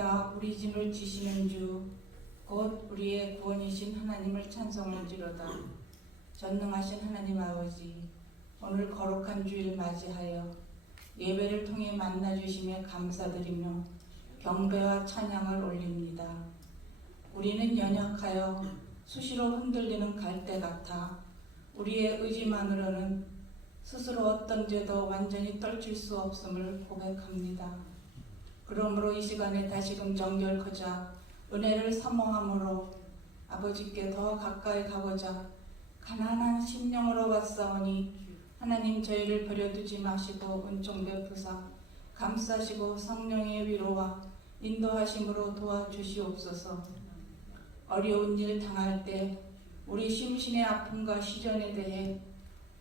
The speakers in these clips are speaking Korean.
날마다 우리 짐을 지시는 주 곧 우리의 구원이신 하나님을 찬송할지로다. 전능하신 하나님 아버지, 오늘 거룩한 주일 맞이하여 예배를 통해 만나주심에 감사드리며 경배와 찬양을 올립니다. 우리는 연약하여 수시로 흔들리는 갈대 같아 우리의 의지만으로는 스스로 어떤 죄도 완전히 떨칠 수 없음을 고백합니다. 그러므로 이 시간에 다시금 정결코자 은혜를 사모함으로 아버지께 더 가까이 가고자 가난한 심령으로 왔사오니 하나님 저희를 버려두지 마시고 은총 베푸사 감싸시고 성령의 위로와 인도하심으로 도와주시옵소서. 어려운 일 당할 때 우리 심신의 아픔과 시련에 대해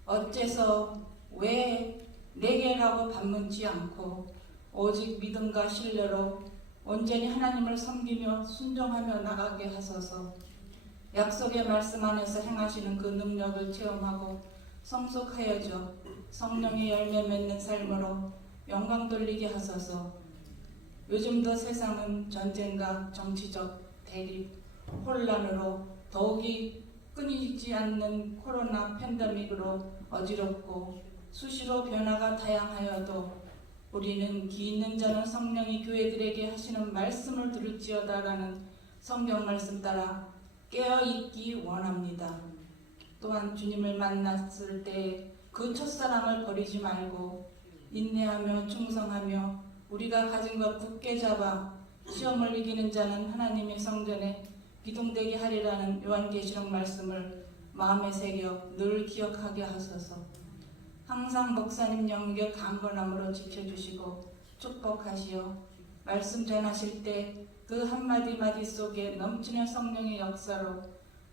어째서 왜 내게라고 반문치 않고 오직 믿음과 신뢰로 온전히 하나님을 섬기며 순종하며 나가게 하소서. 약속의 말씀 안에서 행하시는 그 능력을 체험하고 성숙하여져 성령의 열매 맺는 삶으로 영광 돌리게 하소서. 요즘도 세상은 전쟁과 정치적 대립, 혼란으로 더욱이 끊이지 않는 코로나 팬데믹으로 어지럽고 수시로 변화가 다양하여도 우리는 기 있는 자는 성령이 교회들에게 하시는 말씀을 들을지어다라는 성경 말씀 따라 깨어있기 원합니다. 또한 주님을 만났을 때 그 첫사랑을 버리지 말고 인내하며 충성하며 우리가 가진 것 굳게 잡아 시험을 이기는 자는 하나님의 성전에 기둥되게 하리라는 요한계시록 말씀을 마음에 새겨 늘 기억하게 하소서. 항상 목사님 영역에 강건함으로 지켜주시고 축복하시어 말씀 전하실 때 그 한마디 마디 속에 넘치는 성령의 역사로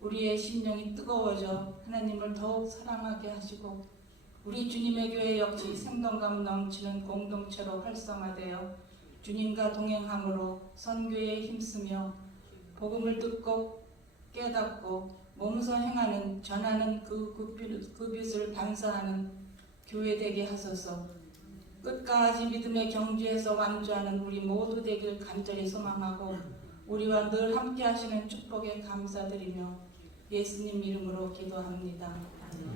우리의 심령이 뜨거워져 하나님을 더욱 사랑하게 하시고 우리 주님의 교회 역시 생동감 넘치는 공동체로 활성화되어 주님과 동행함으로 선교에 힘쓰며 복음을 듣고 깨닫고 몸소 행하는 전하는 그 빛을 반사하는 교회 되게 하소서. 끝까지 믿음의 경주에서 완주하는 우리 모두 되길 간절히 소망하고 우리와 늘 함께 하시는 축복에 감사드리며 예수님 이름으로 기도합니다.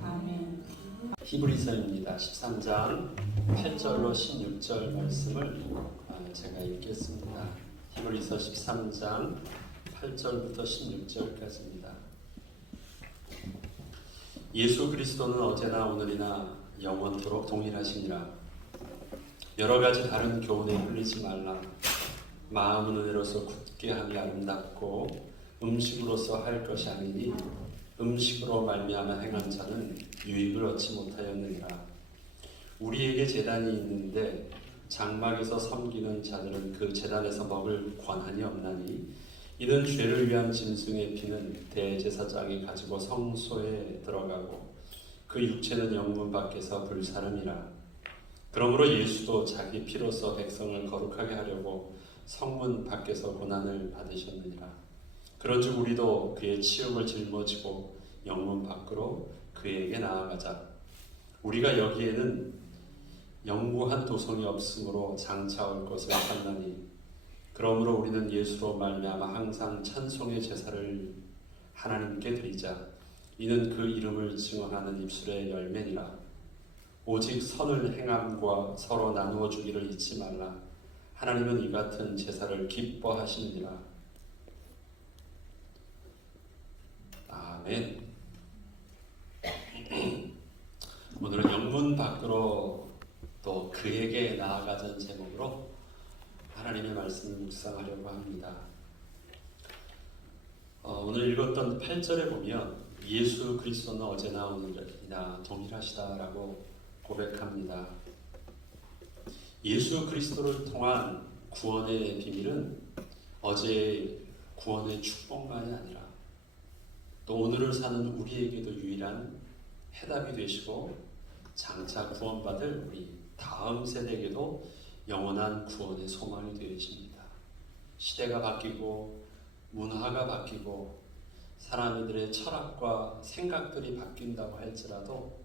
아멘. 히브리서입니다. 13장 8절로 16절 말씀을 제가 읽겠습니다. 히브리서 13장 8절부터 16절까지입니다. 예수 그리스도는 어제나 오늘이나 영원토록 동일하시니라. 여러 가지 다른 교훈에 흘리지 말라. 마음은 은혜로서 굳게 하기 아름답고 음식으로서 할 것이 아니니 음식으로 말미암아 행한 자는 유익을 얻지 못하였느니라. 우리에게 제단이 있는데 장막에서 섬기는 자들은 그 제단에서 먹을 권한이 없나니 이는 죄를 위한 짐승의 피는 대제사장이 가지고 성소에 들어가고 그 육체는 영문 밖에서 불사름이라. 그러므로 예수도 자기 피로서 백성을 거룩하게 하려고 성문 밖에서 고난을 받으셨느니라. 그런즉 우리도 그의 치욕을 짊어지고 영문 밖으로 그에게 나아가자. 우리가 여기에는 영구한 도성이 없으므로 장차 올 것을 찾나니 그러므로 우리는 예수로 말미암아 항상 찬송의 제사를 하나님께 드리자. 이는 그 이름을 증언하는 입술의 열매니라. 오직 선을 행함과 서로 나누어 주기를 잊지 말라. 하나님은 이 같은 제사를 기뻐하시느니라. 아멘. 오늘은 영문 밖으로 또 그에게 나아가자는 제목으로 하나님의 말씀을 묵상하려고 합니다. 오늘 읽었던 8절에 보면 예수 그리스도는 어제나 오늘이나 동일하시다라고 고백합니다. 예수 그리스도를 통한 구원의 비밀은 어제의 구원의 축복만이 아니라 또 오늘을 사는 우리에게도 유일한 해답이 되시고 장차 구원받을 우리 다음 세대에게도 영원한 구원의 소망이 되십니다. 시대가 바뀌고 문화가 바뀌고 사람들의 철학과 생각들이 바뀐다고 할지라도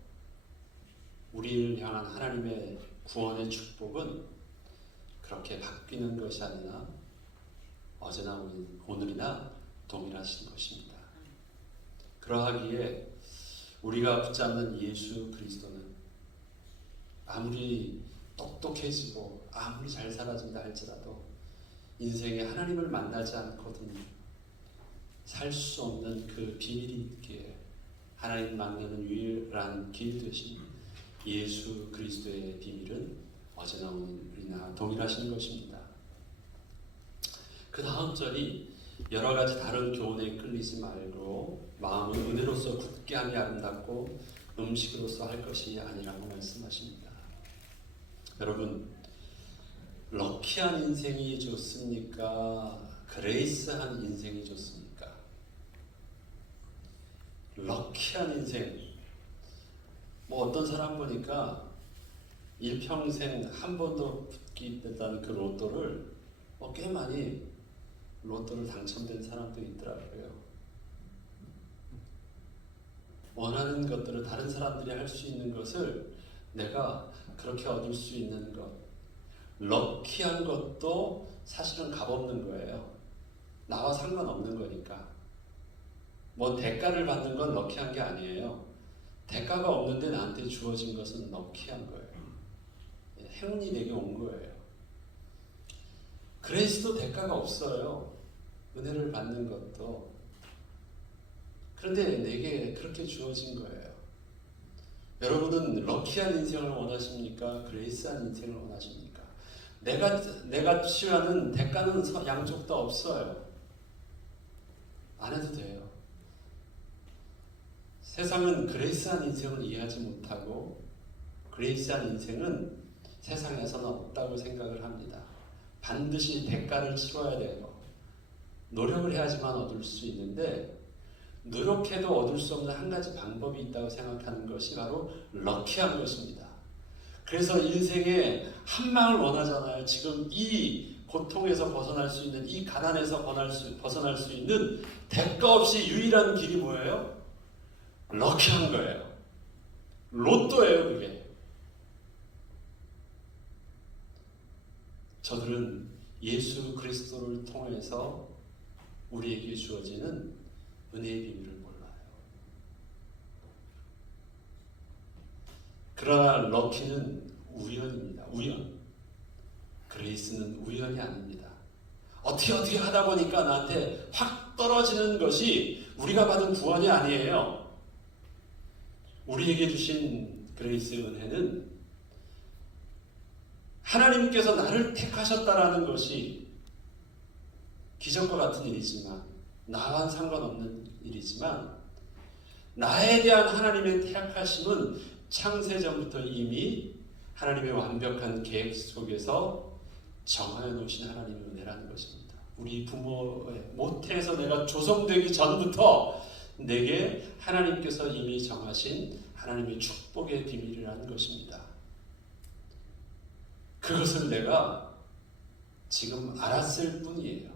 우리를 향한 하나님의 구원의 축복은 그렇게 바뀌는 것이 아니라 어제나 오늘이나 동일하신 것입니다. 그러하기에 우리가 붙잡는 예수 그리스도는 아무리 똑똑해지고 아무리 잘 살아진다 할지라도 인생에 하나님을 만나지 않거든요. 살 수 없는 그 비밀이 있기에 하나님 만나는 유일한 길 되신 예수 그리스도의 비밀은 어제나 오늘이나 동일하신 것입니다. 그 다음 절이 여러 가지 다른 교훈에 끌리지 말고 마음은 은혜로서 굳게 함이 아름답고 음식으로서 할 것이 아니라고 말씀하십니다. 여러분, 럭키한 인생이 좋습니까? 그레이스한 인생이 좋습니까? 럭키한 인생. 뭐 어떤 사람 보니까 일평생 한 번도 붙기 됐다는 그 로또를 꽤 많이 로또를 당첨된 사람도 있더라고요. 원하는 것들을 다른 사람들이 할 수 있는 것을 내가 그렇게 얻을 수 있는 것, 럭키한 것도 사실은 값없는 거예요. 나와 상관없는 거니까. 뭐 대가를 받는 건 럭키한 게 아니에요. 대가가 없는데 나한테 주어진 것은 럭키한 거예요. 행운이 내게 온 거예요. 그레이스도 대가가 없어요. 은혜를 받는 것도. 그런데 내게 그렇게 주어진 거예요. 여러분은 럭키한 인생을 원하십니까? 그레이스한 인생을 원하십니까? 내가 취하는 대가는 양쪽 다 없어요. 안 해도 돼요. 세상은 그레이스한 인생을 이해하지 못하고 그레이스한 인생은 세상에서는 없다고 생각을 합니다. 반드시 대가를 치러야 돼요. 노력을 해야지만 얻을 수 있는데 노력해도 얻을 수 없는 한 가지 방법이 있다고 생각하는 것이 바로 럭키한 것입니다. 그래서 인생에 한망을 원하잖아요. 지금 이 고통에서 벗어날 수 있는, 이 가난에서 벗어날 수 있는 대가 없이 유일한 길이 뭐예요? 럭키한 거예요. 로또예요, 그게. 저들은 예수 그리스도를 통해서 우리에게 주어지는 은혜의 비밀을 몰라요. 그러나 럭키는 우연입니다. 우연. 그레이스는 우연이 아닙니다. 어떻게 하다 보니까 나한테 확 떨어지는 것이 우리가 받은 구원이 아니에요. 우리에게 주신 그레이스의 은혜는 하나님께서 나를 택하셨다라는 것이 기적과 같은 일이지만, 나와는 상관없는 일이지만, 나에 대한 하나님의 택하심은 창세전부터 이미 하나님의 완벽한 계획 속에서 정하여 놓으신 하나님의 은혜라는 것입니다. 우리 부모의 모태에서 내가 조성되기 전부터 내게 하나님께서 이미 정하신 하나님의 축복의 비밀이라는 것입니다. 그것을 내가 지금 알았을 뿐이에요.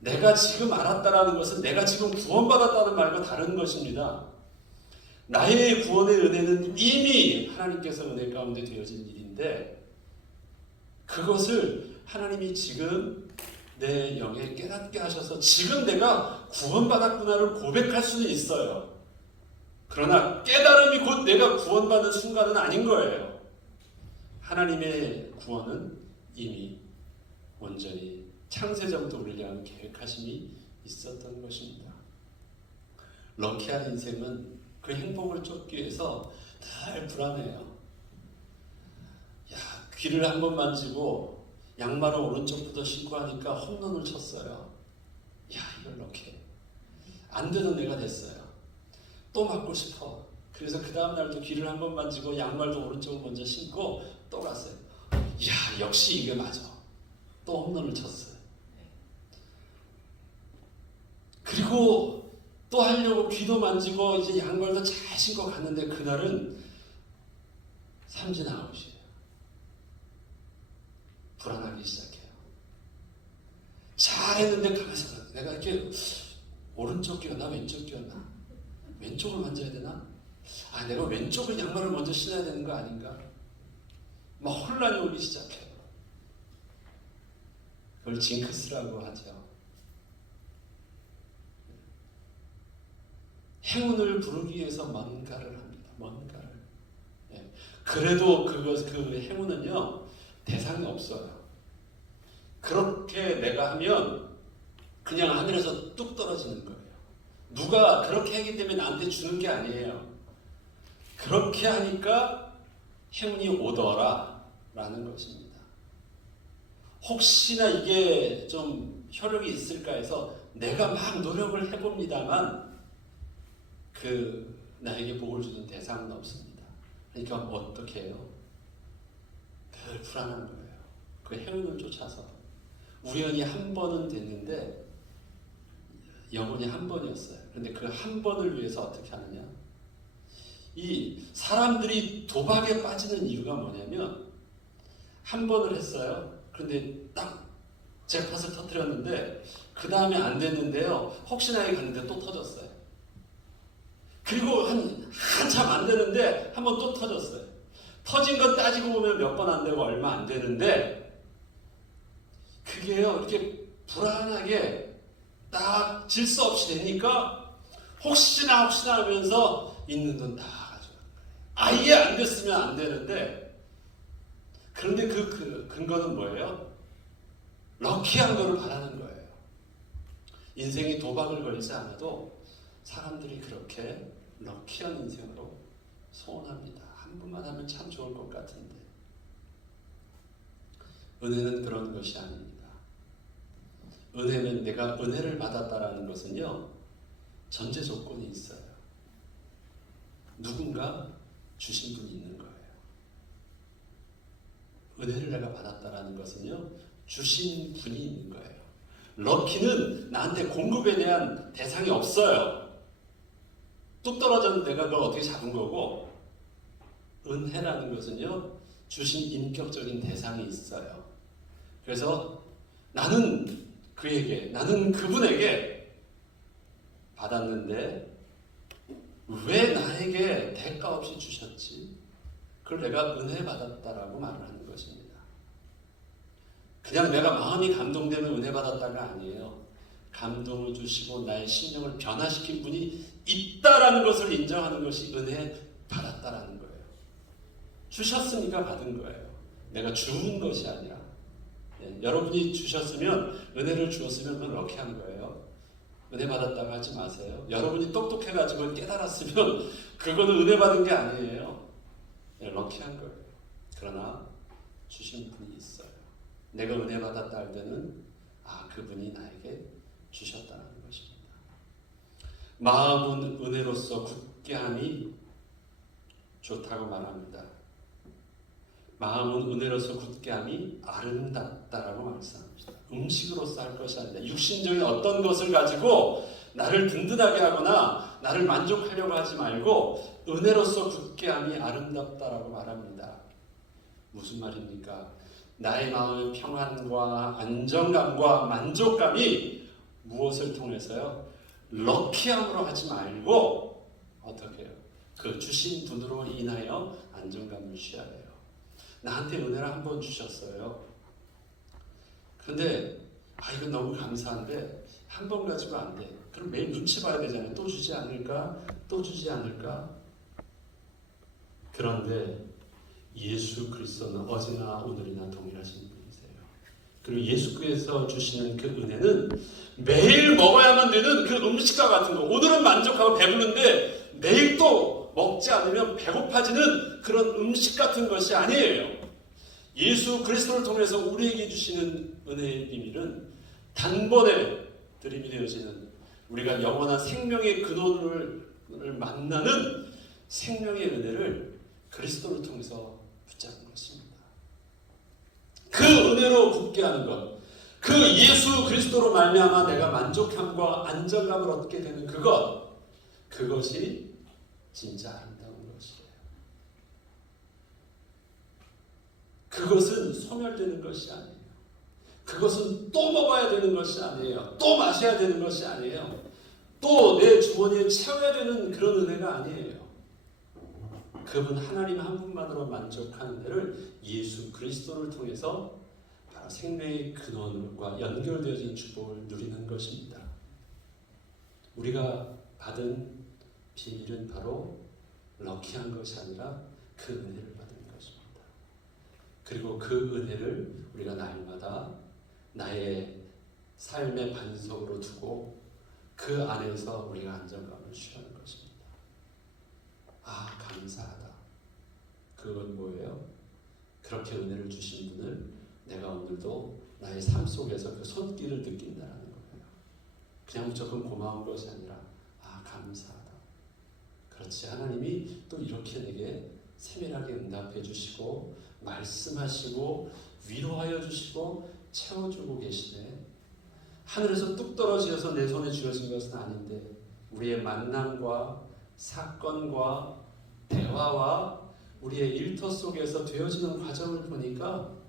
내가 지금 알았다라는 것은 내가 지금 구원받았다는 말과 다른 것입니다. 나의 구원의 은혜는 이미 하나님께서 은혜 가운데 되어진 일인데, 그것을 하나님이 지금 내 영에 깨닫게 하셔서 지금 내가 구원받았구나를 고백할 수는 있어요. 그러나 깨달음이 곧 내가 구원받는 순간은 아닌 거예요. 하나님의 구원은 이미 온전히 창세전부터 우리를 위한 계획하심이 있었던 것입니다. 럭키한 인생은 그 행복을 쫓기 위해서 늘 불안해요. 귀를 한 번 만지고 양말을 오른쪽부터 신고 하니까 홈런을 쳤어요. 이걸 럭키해. 안 돼도 내가 됐어요. 또 맞고 싶어. 그래서 그 다음 날도 귀를 한 번 만지고 양말도 오른쪽을 먼저 신고 또 갔어요. 역시 이게 맞아. 또 홈런을 쳤어요. 그리고 또 하려고 귀도 만지고 이제 양말도 잘 신고 갔는데 그날은 삼진 아웃이에요. 불안하기 시작해요. 잘했는데 가만있어. 내가 이렇게 오른쪽 귀였나 왼쪽 귀였나? 왼쪽을 만져야 되나? 내가 왼쪽을 양말을 먼저 신어야 되는 거 아닌가? 막 혼란이 오기 시작해요. 그걸 징크스라고 하죠. 행운을 부르기 위해서 뭔가를 합니다. 뭔가를. 예. 그래도 그 행운은요 대상이 없어요. 그렇게 내가 하면 그냥 하늘에서 뚝 떨어지는 거예요. 누가 그렇게 하기 때문에 나한테 주는 게 아니에요. 그렇게 하니까 행운이 오더라 라는 것입니다. 혹시나 이게 좀 효력이 있을까 해서 내가 막 노력을 해봅니다만 나에게 복을 주는 대상은 없습니다. 그러니까 어떻게 해요? 늘 불안한 거예요. 그 행운을 쫓아서 우연히 한 번은 됐는데 영혼이 한 번이었어요. 그런데 그 한 번을 위해서 어떻게 하느냐? 이 사람들이 도박에 빠지는 이유가 뭐냐면 한 번을 했어요. 그런데 딱 잭팟을 터뜨렸는데 그 다음에 안 됐는데요. 혹시나 해 갔는데 또 터졌어요. 그리고 한참 안 되는데 한 번 또 터졌어요. 터진 거 따지고 보면 몇 번 안 되고 얼마 안 되는데 그게요 이렇게 불안하게 딱 질서 없이 되니까 혹시나 하면서 있는 돈 다 가져가는 거예요. 아예 안 됐으면 안 되는데 그런데 그 근거는 뭐예요? 럭키한 거를 바라는 거예요. 인생이 도박을 걸지 않아도 사람들이 그렇게 럭키한 인생으로 소원합니다. 한 번만 하면 참 좋을 것 같은데 은혜는 그런 것이 아닙니다. 은혜는 내가 은혜를 받았다라는 것은요 전제 조건이 있어요. 누군가 주신 분이 있는 거예요. 은혜를 내가 받았다라는 것은요 주신 분이 있는 거예요. 럭키는 나한테 공급에 대한 대상이 없어요. 뚝 떨어졌는데 내가 그걸 어떻게 잡은 거고, 은혜라는 것은요 주신 인격적인 대상이 있어요. 그래서 나는 그분에게 받았는데 왜 나에게 대가 없이 주셨지? 그걸 내가 은혜 받았다라고 말을 하는 것입니다. 그냥 내가 마음이 감동되면 은혜 받았다가 아니에요. 감동을 주시고 나의 심령을 변화시킨 분이 있다라는 것을 인정하는 것이 은혜 받았다라는 거예요. 주셨으니까 받은 거예요. 내가 주는 것이 아니라. 여러분이 주셨으면, 은혜를 주었으면 그건 럭키한 거예요. 은혜 받았다고 하지 마세요. 여러분이 똑똑해가지고 깨달았으면 그거는 은혜 받은 게 아니에요. 럭키한 거예요. 그러나 주신 분이 있어요. 내가 은혜 받았다 할 때는 그분이 나에게 주셨다는 것입니다. 마음은 은혜로서 굳게 함이 좋다고 말합니다. 마음은 은혜로서 굳게 함이 아름답다라고 말씀합니다. 음식으로서 할 것이 아니라 육신적인 어떤 것을 가지고 나를 든든하게 하거나 나를 만족하려고 하지 말고 은혜로서 굳게 함이 아름답다라고 말합니다. 무슨 말입니까? 나의 마음의 평안과 안정감과 만족감이 무엇을 통해서요? 럭키함으로 하지 말고 어떻게 해요? 그 주신 분으로 인하여 안정감을 취해야 해요. 나한테 은혜를 한 번 주셨어요. 근데 이건 너무 감사한데 한 번 가지고 안 돼. 그럼 매일 눈치 봐야 되잖아요. 또 주지 않을까? 또 주지 않을까? 그런데 예수 그리스도는 어제나 오늘이나 동일하신 분이세요. 그리고 예수께서 주시는 그 은혜는 매일 먹어야만 되는 그 음식과 같은 거. 오늘은 만족하고 배부른데 내일 또 먹지 않으면 배고파지는 그런 음식 같은 것이 아니에요. 예수 그리스도를 통해서 우리에게 주시는 은혜의 비밀은 단번에 드림이 되어지는, 우리가 영원한 생명의 근원을 만나는 생명의 은혜를 그리스도를 통해서 붙잡은 것입니다. 그 은혜로 굳게 하는 것, 그 예수 그리스도로 말미암아 내가 만족함과 안정감을 얻게 되는 그것이 진짜 아름다운 것이에요. 그것은 소멸되는 것이 아니에요. 그것은 또 먹어야 되는 것이 아니에요. 또 마셔야 되는 것이 아니에요. 또 내 주머니에 채워야 되는 그런 은혜가 아니에요. 그분 하나님 한 분만으로 만족하는 데를 예수 그리스도를 통해서 생명의 근원과 연결되어진 축복을 누리는 것입니다. 우리가 받은 비밀은 바로 럭키한 것이 아니라 그 은혜를 받은 것입니다. 그리고 그 은혜를 우리가 날마다 나의 삶의 반석으로 두고 그 안에서 우리가 안정감을 취하는 것입니다. 아, 감사하다. 그건 뭐예요? 그렇게 은혜를 주신 분을 내가 오늘도 나의 삶 속에서 그 손길을 느낀다는 거예요. 그냥 무조건 고마운 것이 아니라 아, 감사하다. 그렇지, 하나님이 또 이렇게 내게 세밀하게 응답해 주시고 말씀하시고 위로하여 주시고 채워주고 계시네. 하늘에서 뚝 떨어지어서 내 손에 주어진 것은 아닌데 우리의 만남과 사건과 대화와 우리의 일터 속에서 되어지는 과정을 보니까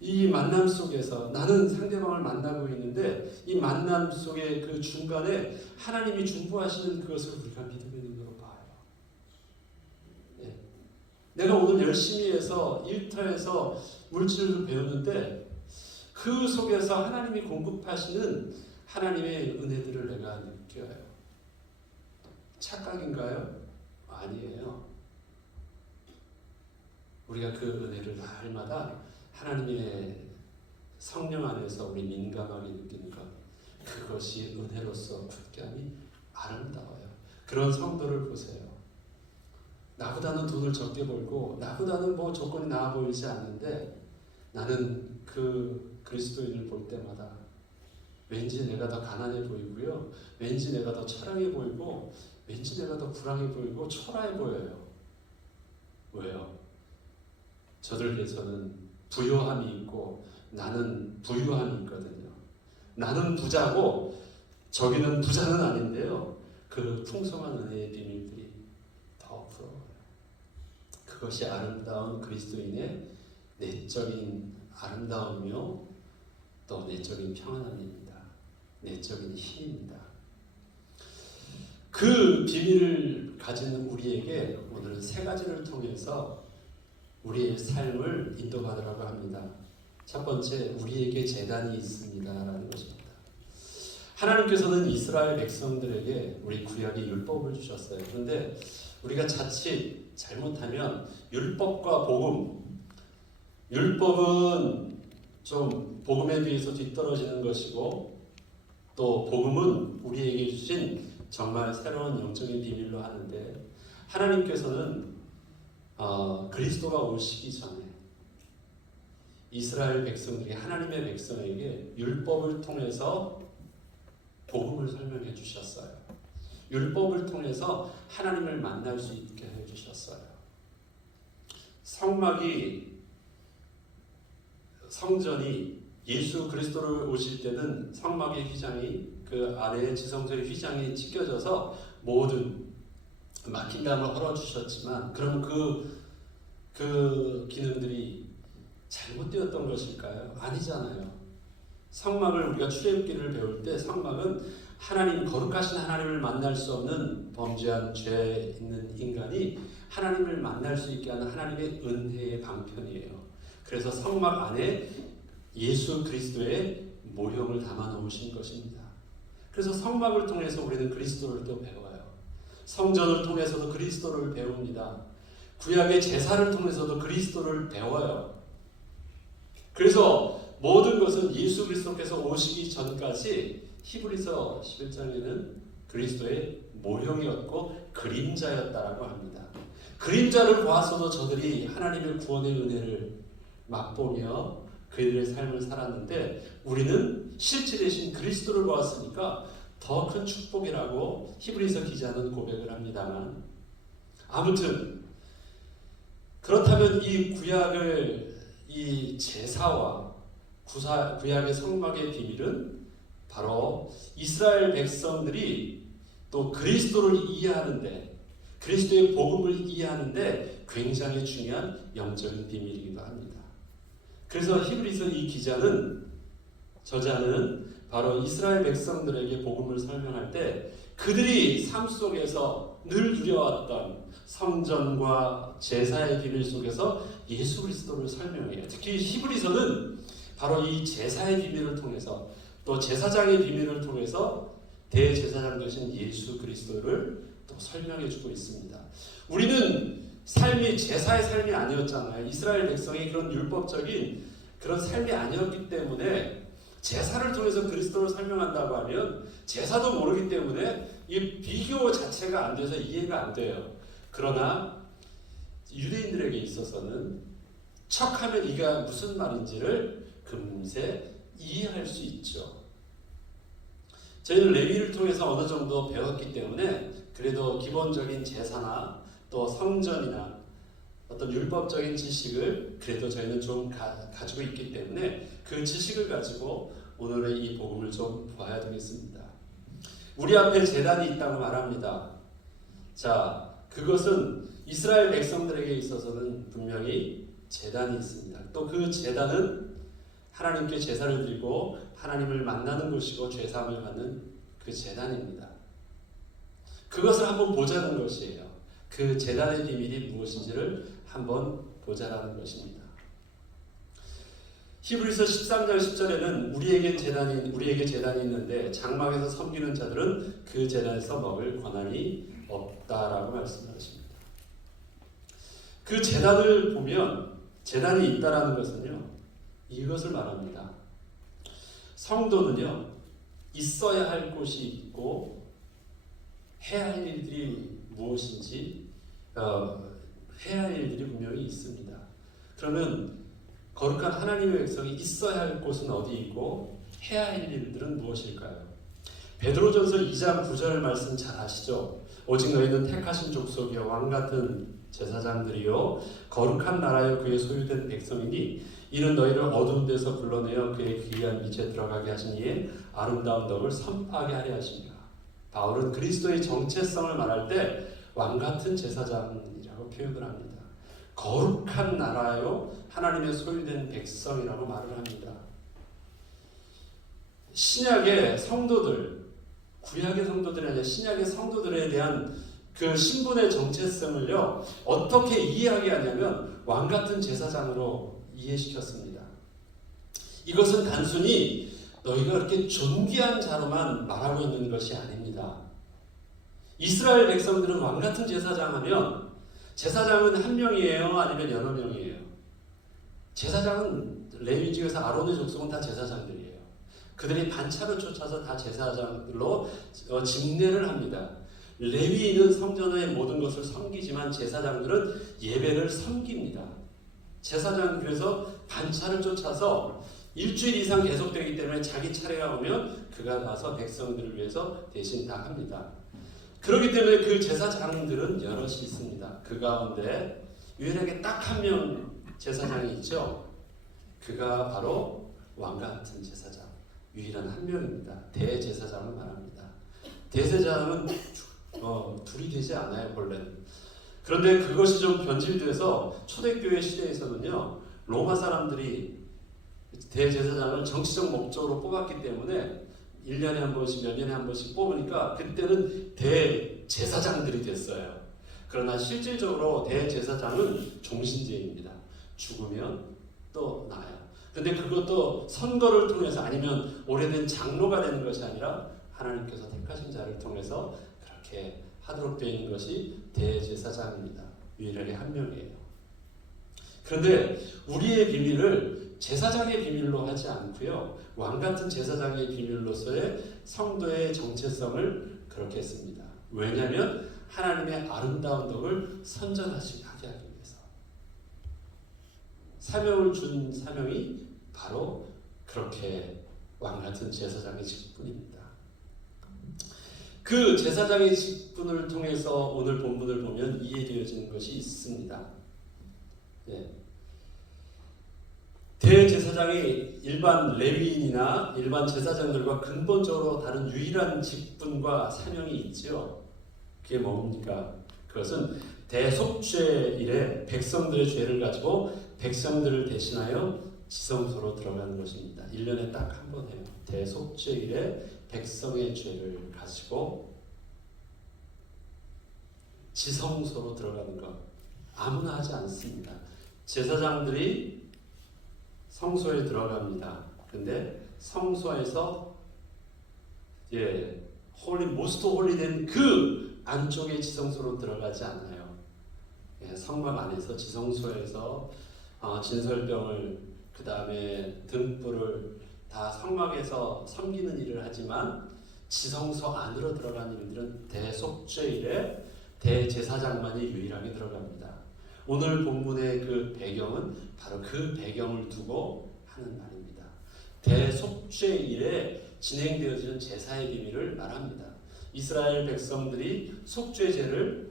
이 만남 속에서 나는 상대방을 만나고 있는데 이 만남 속의 그 중간에 하나님이 중보하시는 그것을 우리가 믿음의 눈으로 봐요. 네. 내가 오늘 열심히 해서 일터에서 물질을 배우는데 그 속에서 하나님이 공급하시는 하나님의 은혜들을 내가 느껴요. 착각인가요? 아니에요. 우리가 그 은혜를 날마다 하나님의 성령 안에서 우리 민감하게 느끼는 것, 그것이 은혜로서 굳게함이 아름다워요. 그런 성도를 보세요. 나보다는 돈을 적게 벌고 나보다는 뭐 조건이 나아 보이지 않는데 나는 그 그리스도인을 볼 때마다 왠지 내가 더 가난해 보이고요, 왠지 내가 더 철학해 보이고, 왠지 내가 더 불쌍해 보이고 초라해 보여요. 왜요? 저들께서는 부요함이 있고 나는 부유함이 있거든요. 나는 부자고 저기는 부자는 아닌데요. 그 풍성한 은혜의 비밀들이 더 부러워요. 그것이 아름다운 그리스도인의 내적인 아름다움이요, 또 내적인 평안함입니다. 내적인 힘입니다. 그 비밀을 가진 우리에게 오늘은 세 가지를 통해서 우리의 삶을 인도받으라고 합니다. 첫 번째, 우리에게 제단이 있습니다라는 것입니다. 하나님께서는 이스라엘 백성들에게 우리 구약의 율법을 주셨어요. 그런데 우리가 자칫 잘못하면 율법과 복음, 율법은 좀 복음에 비해서 뒤떨어지는 것이고 또 복음은 우리에게 주신 정말 새로운 영적인 비밀로 하는데, 하나님께서는 그리스도가 오시기 전에 이스라엘 백성들이 하나님의 백성에게 율법을 통해서 복음을 설명해 주셨어요. 율법을 통해서 하나님을 만날 수 있게 해 주셨어요. 성전이 예수 그리스도를 오실 때는 성막의 휘장이 그 아래에 지성소의 휘장이 찢겨져서 모든 막힌담을 헐어주셨지만, 그럼 그 기능들이 잘못되었던 것일까요? 아니잖아요. 성막을 우리가 출애굽기를 배울 때 성막은 하나님, 거룩하신 하나님을 만날 수 없는 범죄한 죄 있는 인간이 하나님을 만날 수 있게 하는 하나님의 은혜의 방편이에요. 그래서 성막 안에 예수 그리스도의 모형을 담아 놓으신 것입니다. 그래서 성막을 통해서 우리는 그리스도를 또 배워요. 성전을 통해서도 그리스도를 배웁니다. 구약의 제사를 통해서도 그리스도를 배워요. 그래서 모든 것은 예수 그리스도께서 오시기 전까지 히브리서 11장에는 그리스도의 모형이었고 그림자였다라고 합니다. 그림자를 보았어도 저들이 하나님의 구원의 은혜를 맛보며 그들의 삶을 살았는데, 우리는 실제 되신 그리스도를 보았으니까 더 큰 축복이라고 히브리서 기자는 고백을 합니다만, 아무튼 그렇다면 이 구약을, 이 제사와 구약의 성막의 비밀은 바로 이스라엘 백성들이 또 그리스도를 이해하는데, 그리스도의 복음을 이해하는데 굉장히 중요한 영적인 비밀이기도 합니다. 그래서 히브리서 이 저자는 바로 이스라엘 백성들에게 복음을 설명할 때 그들이 삶 속에서 늘 누려왔던, 성전과 제사의 비밀 속에서 예수 그리스도를 설명해요. 특히 히브리서는 바로 이 제사의 비밀을 통해서 또 제사장의 비밀을 통해서 대제사장 되신 예수 그리스도를 또 설명해주고 있습니다. 우리는 삶이 제사의 삶이 아니었잖아요. 이스라엘 백성이 그런 율법적인 그런 삶이 아니었기 때문에 제사를 통해서 그리스도를 설명한다고 하면 제사도 모르기 때문에 이 비교 자체가 안 돼서 이해가 안 돼요. 그러나 유대인들에게 있어서는 척하면 이가 무슨 말인지를 금세 이해할 수 있죠. 저희는 레위를 통해서 어느 정도 배웠기 때문에 그래도 기본적인 제사나 또 성전이나 어떤 율법적인 지식을 그래도 저희는 좀 가지고 있기 때문에 그 지식을 가지고 오늘의 이 복음을 좀 봐야 되겠습니다. 우리 앞에 제단이 있다고 말합니다. 자, 그것은 이스라엘 백성들에게 있어서는 분명히 제단이 있습니다. 또 그 제단은 하나님께 제사를 드리고 하나님을 만나는 곳이고 죄사함을 받는 그 제단입니다. 그것을 한번 보자는 것이에요. 그 제단의 비밀이 무엇인지를 한번 보자라는 것입니다. 히브리서 13장 10절에는 우리에게 제단이 있는데 장막에서 섬기는 자들은 그 제단에서 먹을 권한이 없다라고 말씀하십니다. 그 제단을 보면 제단이 있다라는 것은요, 이것을 말합니다. 성도는요, 있어야 할 곳이 있고 해야 할 일들이 무엇인지 해야 할 일들이 분명히 있습니다. 그러면 거룩한 하나님의 백성이 있어야 할 곳은 어디 있고 해야 할 일들은 무엇일까요? 베드로전서 2장 9절 말씀 잘 아시죠? 오직 너희는 택하신 족속이요 왕같은 제사장들이요 거룩한 나라여 그의 소유된 백성이니 이는 너희를 어두운 데서 불러내어 그의 귀한 빛에 들어가게 하신 이의 아름다운 덕을 선포하게 하려 하십니다. 바울은 그리스도의 정체성을 말할 때 왕같은 제사장이라고 표현을 합니다. 거룩한 나라요 하나님의 소유된 백성이라고 말을 합니다. 신약의 성도들, 구약의 성도들이 아니라 신약의 성도들에 대한 그 신분의 정체성을요 어떻게 이해하게 하냐면 왕같은 제사장으로 이해시켰습니다. 이것은 단순히 너희가 그렇게 존귀한 자로만 말하고 있는 것이 아닙니다. 이스라엘 백성들은 왕같은 제사장 하면 제사장은 한 명이에요? 아니면 여러 명이에요? 제사장은 레위지에서 아론의 족속은 다 제사장들이에요. 그들이 반차를 쫓아서 다 제사장들로 직례를 합니다. 레위인은 성전의 모든 것을 섬기지만 제사장들은 예배를 섬깁니다. 제사장은 그래서 반차를 쫓아서 일주일 이상 계속되기 때문에 자기 차례가 오면 그가 나서 백성들을 위해서 대신 다 합니다. 그렇기 때문에 그 제사장들은 여럿이 있습니다. 그 가운데 유일하게 딱 한 명 제사장이 있죠. 그가 바로 왕같은 제사장, 유일한 한 명입니다. 대제사장을 말합니다. 대제사장은 둘이 되지 않아요, 본래는. 그런데 그것이 좀 변질돼서 초대교회 시대에서는요, 로마 사람들이 대제사장을 정치적 목적으로 뽑았기 때문에 1년에 한 번씩, 몇 년에 한 번씩 뽑으니까 그때는 대제사장들이 됐어요. 그러나 실질적으로 대제사장은 종신제입니다. 죽으면 또 나요. 근데 그것도 선거를 통해서 아니면 오래된 장로가 되는 것이 아니라 하나님께서 택하신 자를 통해서 그렇게 하도록 되어 있는 것이 대제사장입니다. 유일하게 한 명이에요. 그런데 우리의 비밀을 제사장의 비밀로 하지 않고요. 왕같은 제사장의 비밀로서의 성도의 정체성을 그렇게 했습니다. 왜냐하면 하나님의 아름다운 덕을 선전하게 하기 위해서. 사명을 준 사명이 바로 그렇게 왕같은 제사장의 직분입니다. 그 제사장의 직분을 통해서 오늘 본문을 보면 이해되어지는 것이 있습니다. 네. 대제사장이 일반 레위인이나 일반 제사장들과 근본적으로 다른 유일한 직분과 사명이 있죠. 그게 뭡니까? 그것은 대속죄일에 백성들의 죄를 가지고 백성들을 대신하여 지성소로 들어가는 것입니다. 1년에 딱 한 번 해요. 대속죄일에 백성의 죄를 가지고 지성소로 들어가는 것 아무나 하지 않습니다. 제사장들이 성소에 들어갑니다. 근데 성소에서 모스트 홀리된 그 안쪽의 지성소로 들어가지 않아요. 성막 안에서 지성소에서 진설병을 그 다음에 등불을 다 성막에서 섬기는 일을 하지만 지성소 안으로 들어가는 일들은 대속죄일에 대제사장만이 유일하게 들어갑니다. 오늘 본문의 그 배경은 바로 그 배경을 두고 하는 말입니다. 대속죄일에 진행되어지는 제사의 비밀을 말합니다. 이스라엘 백성들이 속죄제를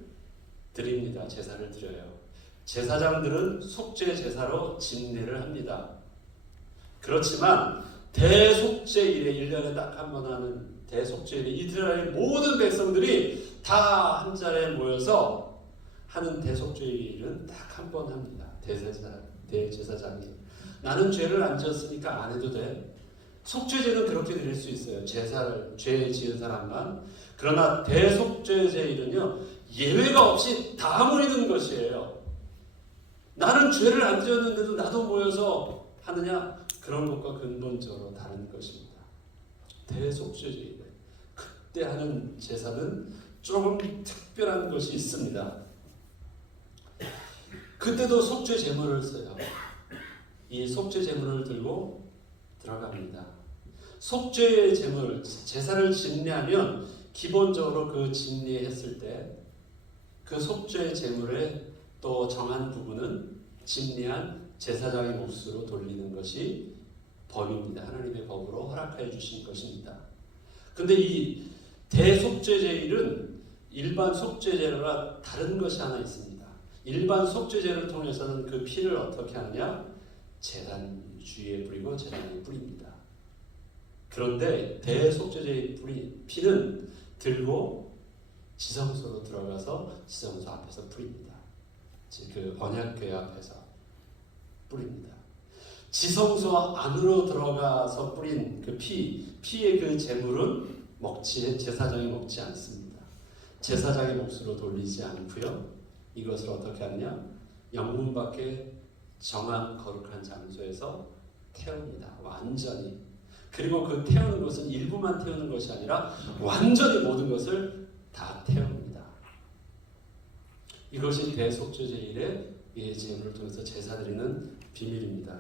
드립니다. 제사를 드려요. 제사장들은 속죄 제사로 진례를 합니다. 그렇지만 대속죄일에 1년에 딱 한 번 하는 대속죄일에 이스라엘 모든 백성들이 다 한 자리에 모여서 하는 대속죄일은 딱 한 번 합니다. 대제사장이 나는 죄를 안 지었으니까 안 해도 돼. 속죄제는 그렇게 드릴 수 있어요. 죄 지은 사람만. 그러나 대속죄제일은요 예외가 없이 다 모이는 것이에요. 나는 죄를 안 지었는데도 나도 모여서 하느냐? 그런 것과 근본적으로 다른 것입니다. 대속죄제일에 그때 하는 제사는 조금 특별한 것이 있습니다. 그때도 속죄 제물을 써요. 이 속죄 제물을 들고 들어갑니다. 속죄 제물, 제사를 진례하면 기본적으로 그 진례했을 때 그 속죄 제물의 또 정한 부분은 진례한 제사장의 몫으로 돌리는 것이 법입니다. 하나님의 법으로 허락해 주신 것입니다. 근데 이 대속죄제일은 일반 속죄제와 다른 것이 하나 있습니다. 일반 속죄제를 통해서는 그 피를 어떻게 하느냐? 제단 주위에 뿌리고 제단에 뿌립니다. 그런데 대속죄제의 피는 들고 지성소로 들어가서 지성소 앞에서 뿌립니다. 그 언약궤 앞에서 뿌립니다. 지성소 안으로 들어가서 뿌린 그 피의 그 제물은 제사장이 먹지 않습니다. 제사장의 몫으로 돌리지 않고요. 이것을 어떻게 하느냐? 영문 밖에 정한 거룩한 장소에서 태웁니다. 완전히. 그리고 그 태우는 것은 일부만 태우는 것이 아니라 완전히 모든 것을 다 태웁니다. 이것이 대속죄제일의 이 제물을 통해서 제사 드리는 비밀입니다.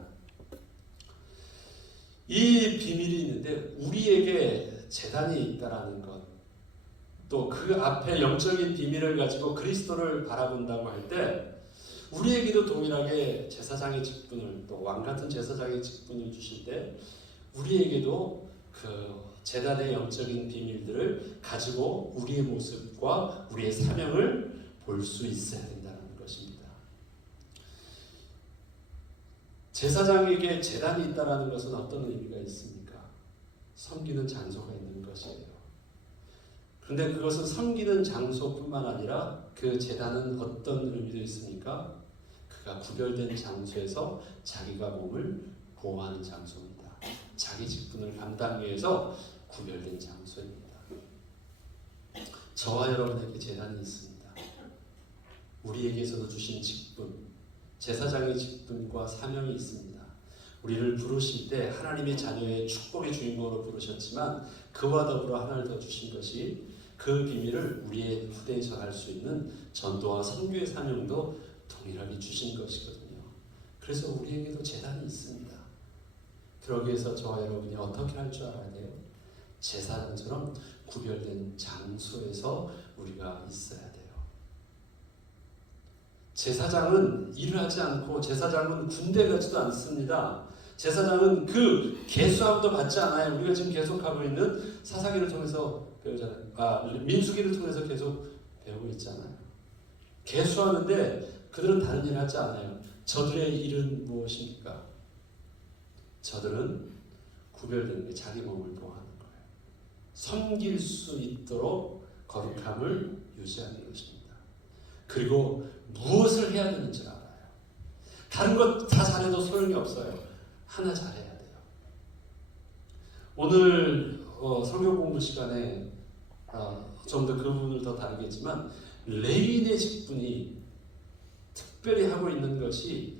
이 비밀이 있는데 우리에게 제단이 있다라는 것, 또 그 앞에 영적인 비밀을 가지고 그리스도를 바라본다고 할 때 우리에게도 동일하게 제사장의 직분을, 또 왕같은 제사장의 직분을 주실 때 우리에게도 그 제단의 영적인 비밀들을 가지고 우리의 모습과 우리의 사명을 볼 수 있어야 된다는 것입니다. 제사장에게 제단이 있다는 것은 어떤 의미가 있습니까? 섬기는 장소가 있는 것이에요. 그런데 그것은 섬기는 장소뿐만 아니라 그 제단은 어떤 의미도 있습니까? 그가 구별된 장소에서 자기가 몸을 보호하는 장소입니다. 자기 직분을 감당하기 위해서 구별된 장소입니다. 저와 여러분에게 제단이 있습니다. 우리에게서도 주신 직분, 제사장의 직분과 사명이 있습니다. 우리를 부르실 때 하나님의 자녀의 축복의 주인공으로 부르셨지만 그와 더불어 하나를 더 주신 것이 그 비밀을 우리의 후대에 전할 수 있는 전도와 선교의 사명도 동일하게 주신 것이거든요. 그래서 우리에게도 제단이 있습니다. 그러기 위해서 저와 여러분이 어떻게 할 줄 알아야 돼요? 제사장처럼 구별된 장소에서 우리가 있어야 돼요. 제사장은 일을 하지 않고 제사장은 군대 가지도 않습니다. 제사장은 그 계수함도 받지 않아요. 우리가 지금 계속하고 있는 사사기를 통해서 배우잖아요. 민수기를 통해서 계속 배우고 있잖아요. 계수하는데 그들은 다른 일을 하지 않아요. 저들의 일은 무엇입니까? 저들은 구별되는 게 자기 몸을 보호하는 거예요. 섬길 수 있도록 거룩함을 유지하는 것입니다. 그리고 무엇을 해야 되는지 알아요. 다른 것 다 잘해도 소용이 없어요. 하나 잘해야 돼요. 오늘 성경 공부 시간에 좀 더 그 부분을 더 다루겠지만 레위인의 직분이 특별히 하고 있는 것이,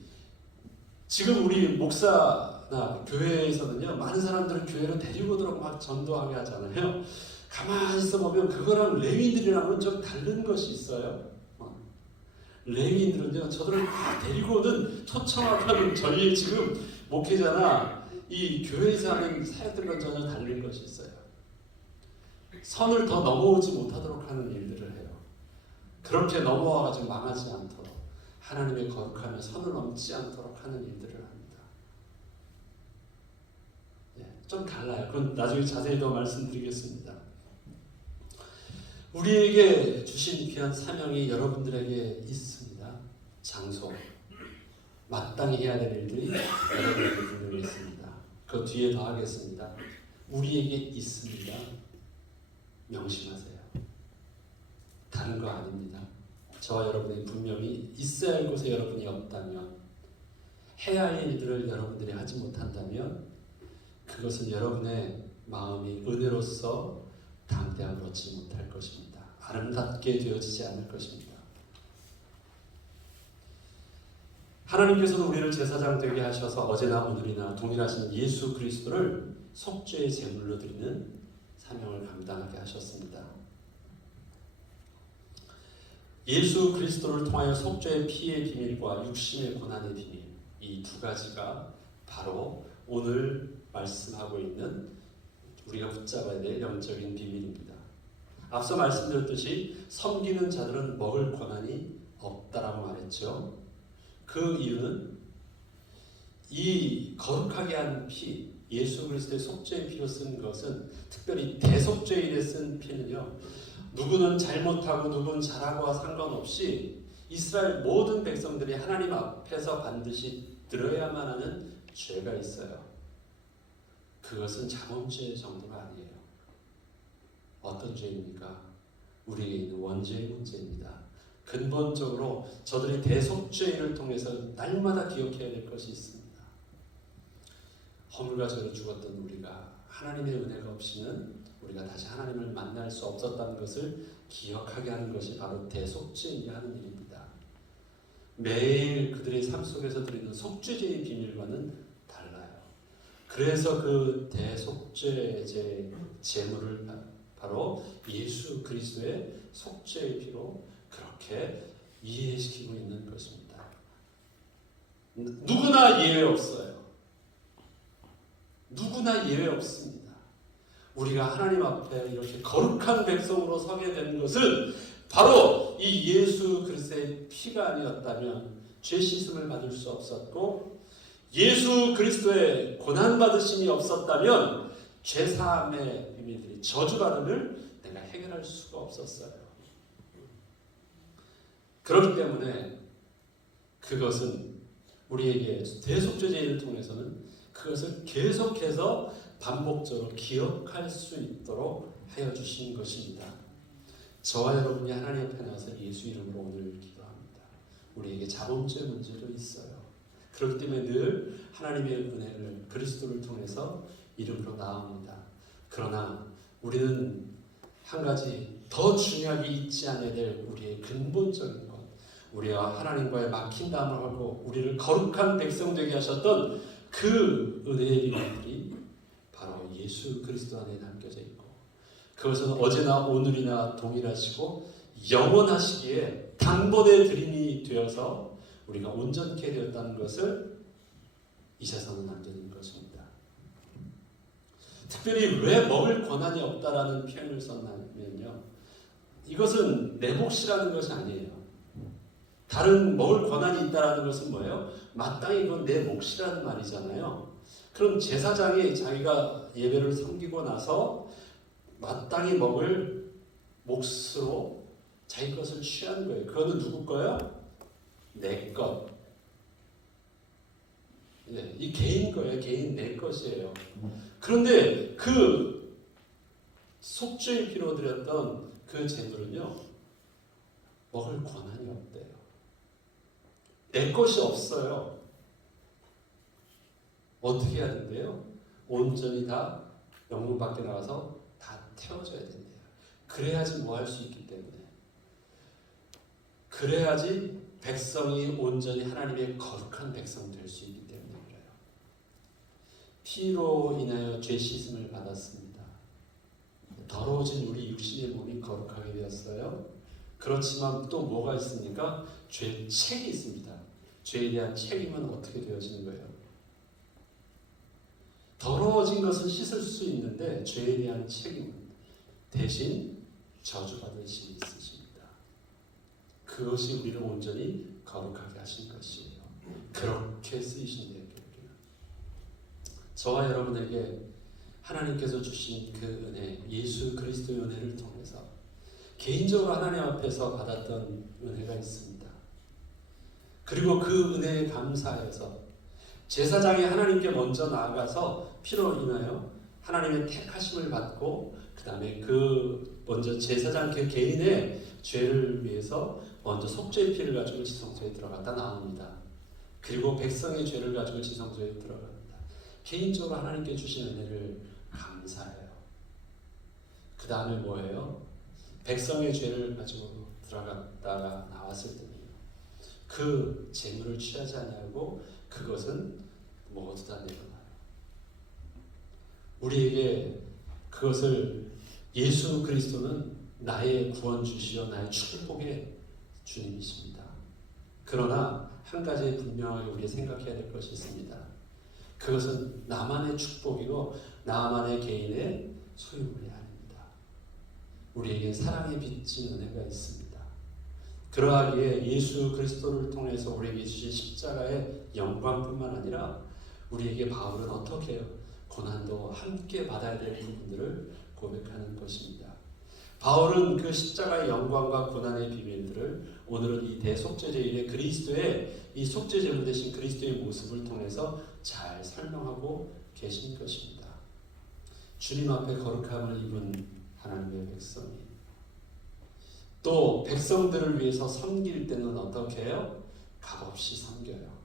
지금 우리 목사나 교회에서는요, 많은 사람들을 교회로 데리고 들어가고 막 전도하게 하잖아요. 가만히 있어 보면 그거랑 레위인들이랑은 좀 다른 것이 있어요. 레위인들은요, 저들을 다 데리고 오는 초청하는 저희의 지금 목회자나 이 교회에서 하는 사역들과 전혀 다른 것이 있어요. 선을 더 넘어오지 못하도록 하는 일들을 해요. 그렇게 넘어와가지고 망하지 않도록, 하나님의 거룩하며 선을 넘지 않도록 하는 일들을 합니다. 좀 달라요. 그건 나중에 자세히 더 말씀드리겠습니다. 우리에게 주신 귀한 사명이 여러분들에게 있습니다. 장소, 마땅히 해야 될 일들이 여러분에게 분명히 있습니다. 그 뒤에 더 하겠습니다. 우리에게 있습니다. 명심하세요. 다른 거 아닙니다. 저와 여러분이 분명히 있어야 할 곳에 여러분이 없다면, 해야 할 일들을 여러분들이 하지 못한다면, 그것은 여러분의 마음이 은혜로서 담대함을 얻지 못할 것입니다. 아름답게 되어지지 않을 것입니다. 하나님께서는 우리를 제사장 되게 하셔서 어제나 오늘이나 동일하신 예수 그리스도를 속죄의 제물로 드리는 사명을 감당하게 하셨습니다. 예수 그리스도를 통하여 속죄의 피의 비밀과 육신의 고난의 비밀, 이 두 가지가 바로 오늘 말씀하고 있는 우리가 붙잡아야 될 영적인 비밀입니다. 앞서 말씀드렸듯이 섬기는 자들은 먹을 권한이 없다라고 말했죠. 그 이유는 이 거룩하게 한 피, 예수 그리스도의 속죄의 피로 쓴 것은, 특별히 대속죄일에 쓴 피는요, 누구는 잘못하고 누구는 잘하고와 상관없이 이스라엘 모든 백성들이 하나님 앞에서 반드시 들어야만 하는 죄가 있어요. 그것은 자범죄 정도가 아니에요. 어떤 죄입니까? 우리에게 있는 원죄의 문제입니다. 근본적으로 저들이 대속죄를 통해서 날마다 기억해야 될 것이 있습니다. 허물과 죄로 죽었던 우리가 하나님의 은혜가 없이는 우리가 다시 하나님을 만날 수 없었다는 것을 기억하게 하는 것이 바로 대속죄이게 하는 일입니다. 매일 그들의 삶 속에서 드리는 속죄제의 비밀과는 달라요. 그래서 그 대속죄제 제물을 바로 예수 그리스도의 속죄의 피로 그렇게 이해시키고 있는 것입니다. 누구나 예외 없어요. 누구나 예외 없습니다. 우리가 하나님 앞에 이렇게 거룩한 백성으로 서게 되는 것은 바로 이 예수 그리스도의 피가 아니었다면 죄 씻음을 받을 수 없었고, 예수 그리스도의 고난받으심이 없었다면 죄사함의 비밀들이, 저주받음을 내가 해결할 수가 없었어요. 그렇기 때문에 그것은 우리에게 대속죄제를 통해서는 그것을 계속해서 반복적으로 기억할 수 있도록 하여 주신 것입니다. 저와 여러분이 하나님 앞에 나와서 예수 이름으로 오늘 기도합니다. 우리에게 자범죄 문제도 있어요. 그렇기 때문에 늘 하나님의 은혜를 그리스도를 통해서 이름으로 나옵니다. 그러나 우리는 한 가지 더 중요하게 잊지 않아야 될 우리의 근본적인 것, 우리와 하나님과의 막힌 담을 하고 우리를 거룩한 백성 되게 하셨던 그 은혜의 비밀들이 바로 예수 그리스도 안에 담겨져 있고, 그것은 어제나 오늘이나 동일하시고 영원하시기에 단번에 드림이 되어서 우리가 온전케 되었다는 것을 잊어서는 안 되는 것입니다. 특별히 왜 먹을 권한이 없다라는 표현을 썼냐면요, 이것은 내 몫이라는 것이 아니에요. 다른 먹을 권한이 있다라는 것은 뭐예요? 마땅히 그건 내 몫이라는 말이잖아요. 그럼 제사장이 자기가 예배를 섬기고 나서 마땅히 먹을 몫으로 자기 것을 취한 거예요. 그거는 누구 거예요? 내 것. 이 개인 거예요. 개인 내 것이에요. 그런데 그 속죄의 피로 드렸던 그 제물은요, 먹을 권한이 없대요. 내 것이 없어요. 어떻게 해야 된대요? 온전히 다 영문 밖에 나가서 다 태워줘야 된대요. 그래야지 뭐 할 수 있기 때문에. 그래야지 백성이 온전히 하나님의 거룩한 백성 될 수 있기 때문에 그래요. 피로 인하여 죄 씻음을 받았습니다. 더러워진 우리 육신의 몸이 거룩하게 되었어요. 그렇지만 또 뭐가 있습니까? 죄책이 있습니다. 죄에 대한 책임은 어떻게 되어지는 거예요? 더러워진 것은 씻을 수 있는데 죄에 대한 책임은 대신 저주받을 신이 있으십니다. 그것이 우리를 온전히 거룩하게 하신 것이에요. 그렇게 쓰이신대요. 저와 여러분에게 하나님께서 주신 그 은혜, 예수 그리스도의 은혜를 통해서 개인적으로 하나님 앞에서 받았던 은혜가 있습니다. 그리고 그 은혜에 감사해서 제사장이 하나님께 먼저 나아가서 피로 인하여 하나님의 택하심을 받고 그 다음에 그 먼저 제사장 그 개인의 죄를 위해서 먼저 속죄의 피를 가지고 지성소에 들어갔다 나옵니다. 그리고 백성의 죄를 가지고 지성소에 들어갑니다. 개인적으로 하나님께 주신 은혜를 감사해요. 그 다음에 뭐예요? 백성의 죄를 가지고 들어갔다가 나왔을 때는 그 재물을 취하지 않냐고 그것은 모두 다 내려놔요. 우리에게 그것을 예수 그리스도는 나의 구원주시요 나의 축복의 주님이십니다. 그러나 한 가지 분명하게 우리가 생각해야 될 것이 있습니다. 그것은 나만의 축복이고 나만의 개인의 소유물이 아닙니다. 우리에게 사랑의 빚진 은혜가 있습니다. 그러하기에 예수 그리스도를 통해서 우리에게 주신 십자가의 영광뿐만 아니라 우리에게 바울은 어떻게 해요? 고난도 함께 받아야 될 부분들을 고백하는 것입니다. 바울은 그 십자가의 영광과 고난의 비밀들을 오늘은 이 대속죄제일의 그리스도의 이 속죄제물 대신 그리스도의 모습을 통해서 잘 설명하고 계신 것입니다. 주님 앞에 거룩함을 입은 하나님의 백성이 또 백성들을 위해서 섬길 때는 어떻게 해요? 값없이 섬겨요.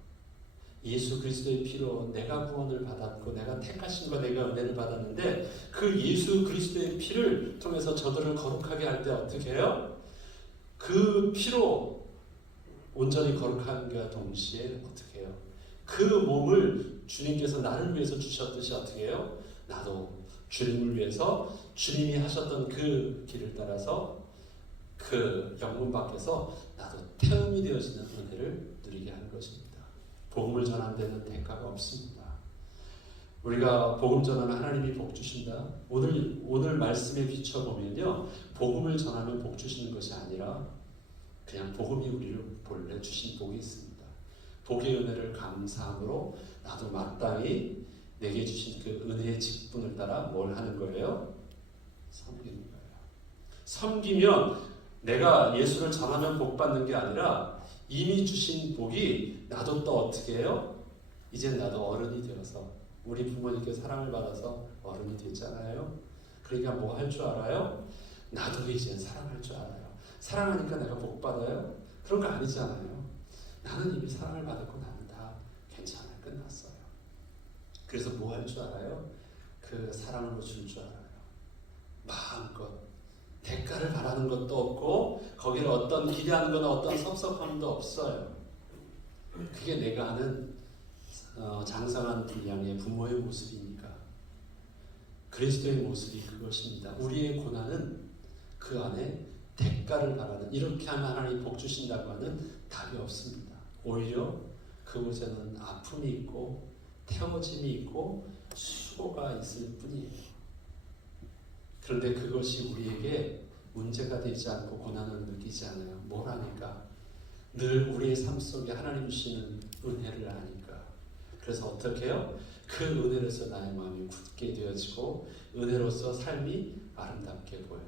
예수 그리스도의 피로 내가 구원을 받았고 내가 택하심과 내가 은혜를 받았는데 그 예수 그리스도의 피를 통해서 저들을 거룩하게 할 때 어떻게 해요? 그 피로 온전히 거룩함과 동시에 어떻게 해요? 그 몸을 주님께서 나를 위해서 주셨듯이 어떻게 해요? 나도 주님을 위해서 주님이 하셨던 그 길을 따라서 그 영문 밖에서 나도 태움이 되어지는 은혜를 누리게 하는 것입니다. 복음을 전하는 데는 대가가 없습니다. 우리가 복음 전하면 하나님이 복 주신다. 오늘 말씀에 비춰보면요, 복음을 전하면 복 주시는 것이 아니라 그냥 복음이 우리를 본래 주신 복이 있습니다. 복의 은혜를 감사함으로 나도 마땅히 내게 주신 그 은혜의 직분을 따라 뭘 하는 거예요? 섬기는 거예요. 섬기면 내가 예수를 전하면 복 받는 게 아니라 이미 주신 복이 나도 또 어떻게 해요? 이제 나도 어른이 되어서 우리 부모님께 사랑을 받아서 어른이 됐잖아요. 그러니까 뭐 할 줄 알아요? 나도 이제 사랑할 줄 알아요. 사랑하니까 내가 복 받아요? 그런 거 아니잖아요. 나는 이미 사랑을 받았고 나는 다 괜찮아요. 끝났어요. 그래서 뭐 할 줄 알아요? 그 사랑으로 줄 줄 알아요. 마음껏 대가를 바라는 것도 없고 거기를 어떤 기대하는 거나 어떤 섭섭함도 없어요. 그게 내가 하는 장성한 분량의 부모의 모습이니까. 그리스도의 모습이 그것입니다. 우리의 고난은 그 안에 대가를 바라는, 이렇게 하면 하나님 복 주신다고 하는 답이 없습니다. 오히려 그곳에는 아픔이 있고 태워짐이 있고 수고가 있을 뿐이에요. 그런데 그것이 우리에게 문제가 되지 않고 고난을 느끼지 않아요. 뭘 하니까? 늘 우리의 삶 속에 하나님 주시는 은혜를 아니까. 그래서 어떻게 해요? 그 은혜로서 나의 마음이 굳게 되어지고 은혜로서 삶이 아름답게 보여요.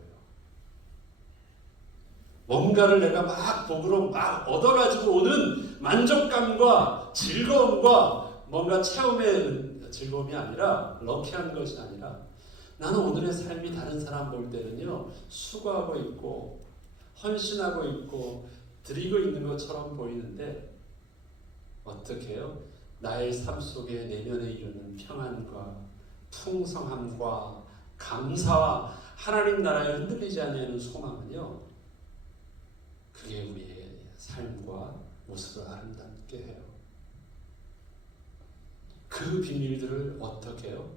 뭔가를 내가 막 복으로 막 얻어가지고 오는 만족감과 즐거움과 뭔가 체험의 즐거움이 아니라 럭키한 것이 아니라 나는 오늘의 삶이 다른 사람 볼 때는요, 수고하고 있고 헌신하고 있고 드리고 있는 것처럼 보이는데 어떻게 해요? 나의 삶 속에 내면에 이루는 평안과 풍성함과 감사와 하나님 나라에 흔들리지 않는 소망은요, 그게 우리의 삶과 모습을 아름답게 해요. 그 비밀들을 어떻게 해요?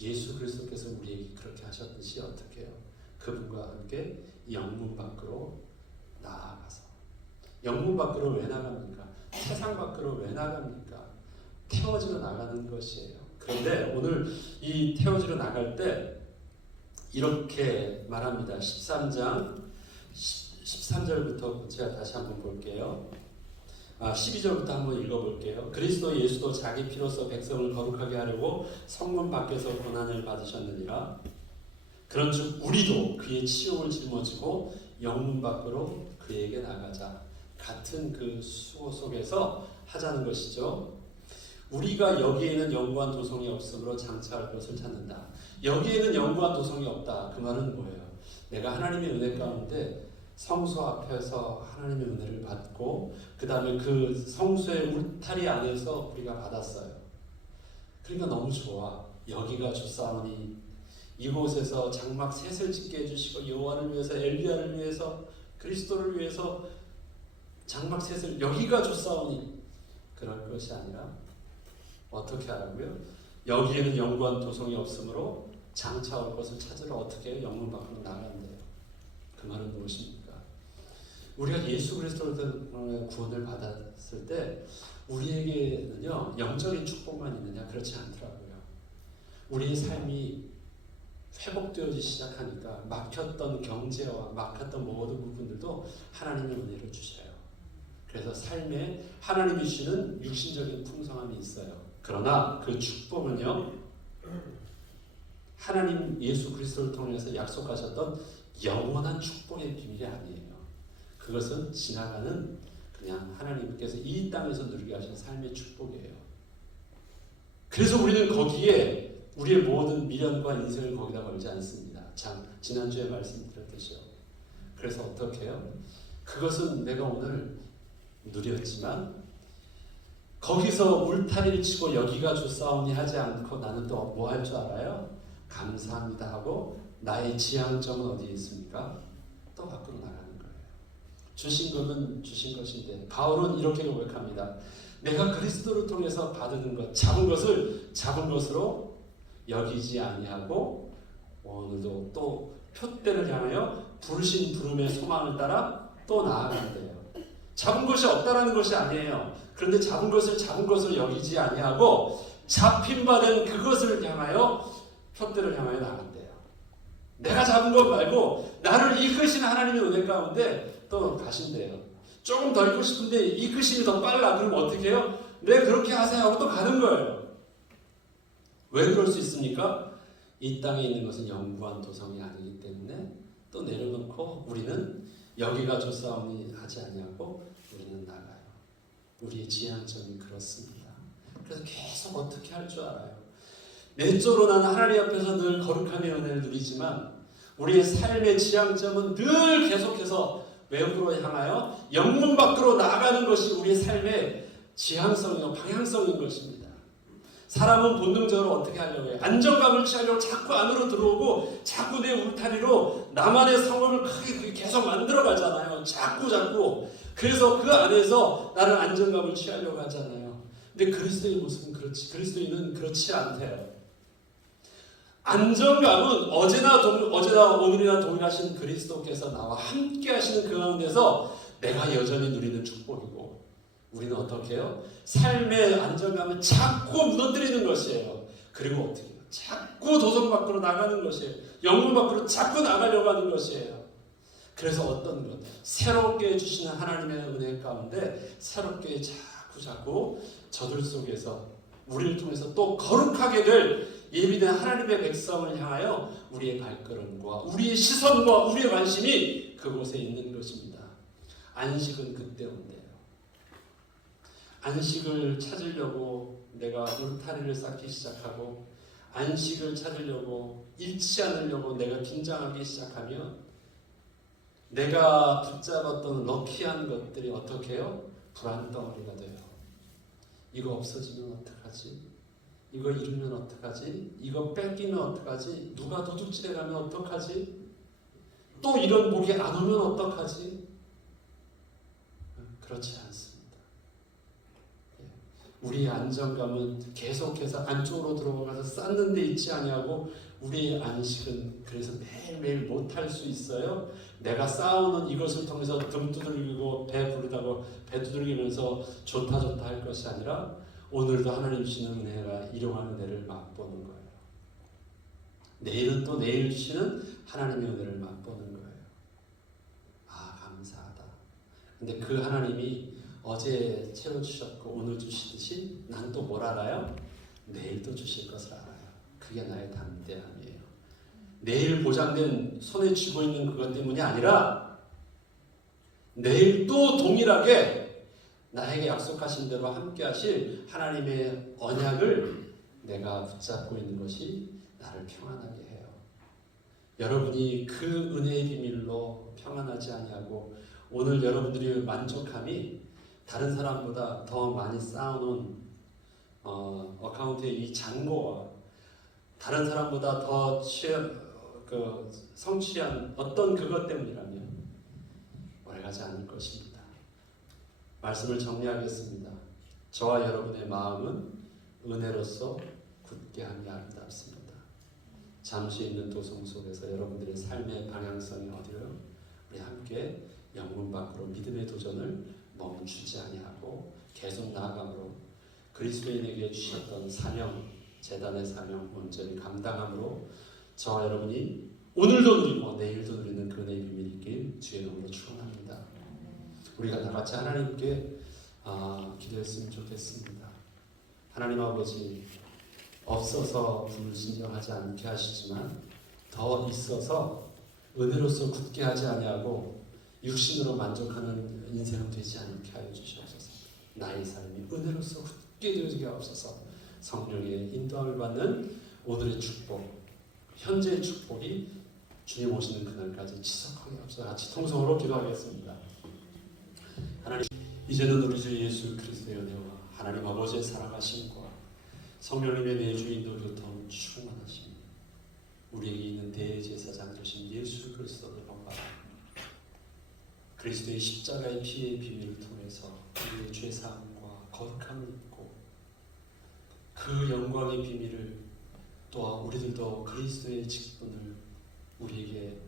예수 그리스도께서 우리에게 그렇게 하셨듯이 어떻게 해요? 그분과 함께 영문 밖으로 나아가서. 영문 밖으로 왜 나갑니까? 세상 밖으로 왜 나갑니까? 태워지러 나가는 것이에요. 그런데 오늘 이 태워지러 나갈 때 이렇게 말합니다. 13장 13절부터 제가 다시 한번 볼게요. 12절부터 한번 읽어볼게요. 그리스도 예수도 자기 피로써 백성을 거룩하게 하려고 성문 밖에서 고난을 받으셨느니라. 그런즉 우리도 그의 치욕을 짊어지고 영문 밖으로 그에게 나가자. 같은 그 수호 속에서 하자는 것이죠. 우리가 여기에는 영구한 도성이 없으므로 장차할 것을 찾는다. 여기에는 영구한 도성이 없다. 그 말은 뭐예요? 내가 하나님의 은혜 가운데 성소 앞에서 하나님의 은혜를 받고 그 다음에 그 성소의 울타리 안에서 우리가 받았어요. 그러니까 너무 좋아. 여기가 주사오니 이곳에서 장막 셋을 짓게 해주시고 여호와를 위해서 엘리야를 위해서 그리스도를 위해서 장막 셋을 여기가 주사오니 그럴 것이 아니라 어떻게 하라고요? 여기에는 영구한 도성이 없으므로 장차 올 것을 찾으러 어떻게 해요? 영문 밖으로 나간대요. 그 말은 무엇입니까? 우리가 예수 그리스도로 구원을 받았을 때 우리에게는요 영적인 축복만 있느냐? 그렇지 않더라고요. 우리의 삶이 회복되어지기 시작하니까 막혔던 경제와 막혔던 모든 부분들도 하나님의 은혜를 주셔요. 그래서 삶에 하나님이 주시는 육신적인 풍성함이 있어요. 그러나 그 축복은요 하나님 예수 그리스도를 통해서 약속하셨던 영원한 축복의 비밀이 아니에요. 그것은 지나가는 그냥 하나님께서 이 땅에서 누리게 하신 삶의 축복이에요. 그래서 우리는 거기에 우리의 모든 미련과 인생을 거기다 걸지 않습니다. 지난주에 말씀드렸듯이요. 그래서 어떻게 해요? 그것은 내가 오늘 누렸지만 거기서 울타리를 치고 여기가 주사오니 하지 않고 나는 또 뭐 할 줄 알아요? 감사합니다 하고 나의 지향점은 어디에 있습니까? 또 밖으로 나가는 거예요. 주신 것은 주신 것인데 바울은 이렇게 고백합니다. 내가 그리스도를 통해서 받은 것, 잡은 것을 잡은 것으로 여기지 아니하고 오늘도 또 표대를 향하여 부르신 부름의 소망을 따라 또 나아간대요. 잡은 것이 없다라는 것이 아니에요. 그런데 잡은 것을 여기지 아니하고 잡힌 바 된 그것을 향하여 표대를 향하여 나간대요. 내가 잡은 것 말고 나를 이끄신 하나님의 은혜 가운데 또 가신대요. 조금 더 있고 싶은데 이끄심이 더 빨라. 그럼 어떻게 해요? 네 그렇게 하세요 하고 또 가는 거예요. 왜 그럴 수 있습니까? 이 땅에 있는 것은 영구한 도성이 아니기 때문에 또 내려놓고 우리는 여기가 좋사오니 하지 아니하고 우리는 나가요. 우리의 지향점이 그렇습니다. 그래서 계속 어떻게 할 줄 알아요. 내적으로 나는 하나님 앞에서 늘 거룩함의 은혜를 누리지만 우리의 삶의 지향점은 늘 계속해서 외부로 향하여 영문 밖으로 나아가는 것이 우리의 삶의 지향성이고 방향성인 것입니다. 사람은 본능적으로 어떻게 하려고 해요? 안정감을 취하려고 자꾸 안으로 들어오고 자꾸 내 울타리로 나만의 성공을 크게 계속 만들어 가잖아요. 자꾸. 그래서 그 안에서 나는 안정감을 취하려고 하잖아요. 근데 그리스도의 모습은 그리스도인은 그렇지 않대요. 안정감은 어제나 오늘이나 동일하신 그리스도께서 나와 함께 하시는 그 가운데서 내가 여전히 누리는 축복이고 우리는 어떻게 해요? 삶의 안정감을 자꾸 무너뜨리는 것이에요. 그리고 어떻게 해요? 자꾸 도성 밖으로 나가는 것이에요. 영문 밖으로 자꾸 나가려고 하는 것이에요. 그래서 어떤 것? 새롭게 해주시는 하나님의 은혜 가운데 새롭게 자꾸 저들 속에서 우리를 통해서 또 거룩하게 될 예비된 하나님의 백성을 향하여 우리의 발걸음과 우리의 시선과 우리의 관심이 그곳에 있는 것입니다. 안식은 그때 온대요. 안식을 찾으려고 내가 울타리를 쌓기 시작하고 안식을 찾으려고 잃지 않으려고 내가 긴장하기 시작하면 내가 붙잡았던 럭키한 것들이 어떻게 해요? 불안덩어리가 돼요. 이거 없어지면 어떡하지? 이거 잃으면 어떡하지? 이거 뺏기면 어떡하지? 누가 도둑질해가면 어떡하지? 또 이런 복이 안 오면 어떡하지? 그렇지 않습니다. 예. 우리의 안정감은 계속해서 안쪽으로 들어가서 쌓는 데 있지 아니하고 우리의 안식은 그래서 매일매일 못할 수 있어요. 내가 쌓아오는 이것을 통해서 등 두들기고 배 부르다고 배 두들기면서 좋다 할 것이 아니라 오늘도 하나님 주시는 은혜가 일용할 은혜를 맛보는 거예요. 내일은 또 내일 주시는 하나님의 은혜를 맛보는 거예요. 아, 감사하다. 근데 그 하나님이 어제 채워주셨고 오늘 주시듯이 난 또 뭘 알아요? 내일도 주실 것을 알아요. 그게 나의 담대함이에요. 내일 보장된 손에 쥐고 있는 그것 때문이 아니라 내일 또 동일하게 나에게 약속하신 대로 함께 하실 하나님의 언약을 내가 붙잡고 있는 것이 나를 평안하게 해요. 여러분이 그 은혜의 비밀로 평안하지 아니하고 오늘 여러분들의 만족함이 다른 사람보다 더 많이 쌓아놓은 어카운트의 이 잔고와 다른 사람보다 더 성취한 어떤 그것 때문이라면 오래가지 않을 것입니다. 말씀을 정리하겠습니다. 저와 여러분의 마음은 은혜로서 굳게 함이 아름답습니다. 잠시 있는 도성 속에서 여러분들의 삶의 방향성이 어디로요? 우리 함께 영문 밖으로 믿음의 도전을 멈추지 아니하고 계속 나아감으로 그리스도인에게 주셨던 사명, 재단의 사명 온전히 감당함으로 저와 여러분이 오늘도 누리고 내일도 누리는 그 은혜의 비밀이 있길 주의 이름으로 축원합니다. 우리가 다 같이 하나님께 기도했으면 좋겠습니다. 하나님 아버지, 없어서 불신령하지 않게 하시지만 더 있어서 은혜로서 굳게 하지 아니하고 육신으로 만족하는 인생은 되지 않게 하여 주시옵소서. 나의 삶이 은혜로서 굳게 되게 하옵소서. 성령의 인도함을 받는 오늘의 축복, 현재의 축복이 주님 오시는 그날까지 지속하게 하옵소서. 같이 통성으로 기도하겠습니다. 하나님, 이제는 우리 주 예수 그리스도의 은혜와 하나님 아버지의 사랑하심과 성령님의 내주 인도 교통 충만하심, 우리에게 있는 대제사장 되신 예수 그리스도를 영광합니다. 그리스도의 십자가의 피의 비밀을 통해서 우리의 죄사함과 거룩함을 입고 그 영광의 비밀을 또한 우리들도 그리스도의 직분을 우리에게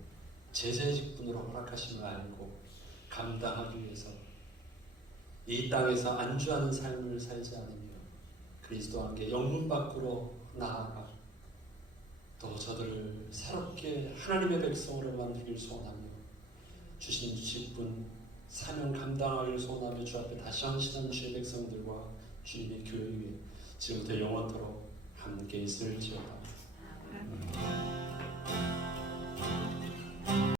제자의 직분으로 허락하심을 알고 감당하기 위해서 이 땅에서 안주하는 삶을 살지 않으며 그리스도와 함께 영문 밖으로 나아가 또 저들을 새롭게 하나님의 백성으로 만들기를 소원하며 주신 직분 사명 감당하기를 소원하며 주 앞에 다시 헌신한 주의 백성들과 주님의 교회 위에 지금부터 영원토록 함께 있을지어다.